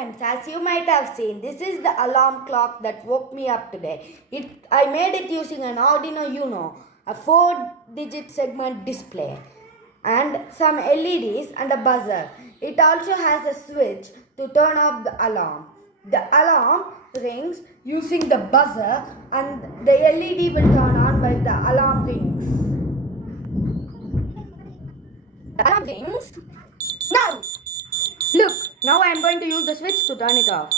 friends, as you might have seen, this is the alarm clock that woke me up today. I made it using an Arduino Uno, a 4-digit segment display, and some LEDs and a buzzer. It also has a switch to turn off the alarm. The alarm rings using the buzzer, and the LED will turn on while the alarm rings. The alarm rings now. Look, now I am going to use the switch to turn it off.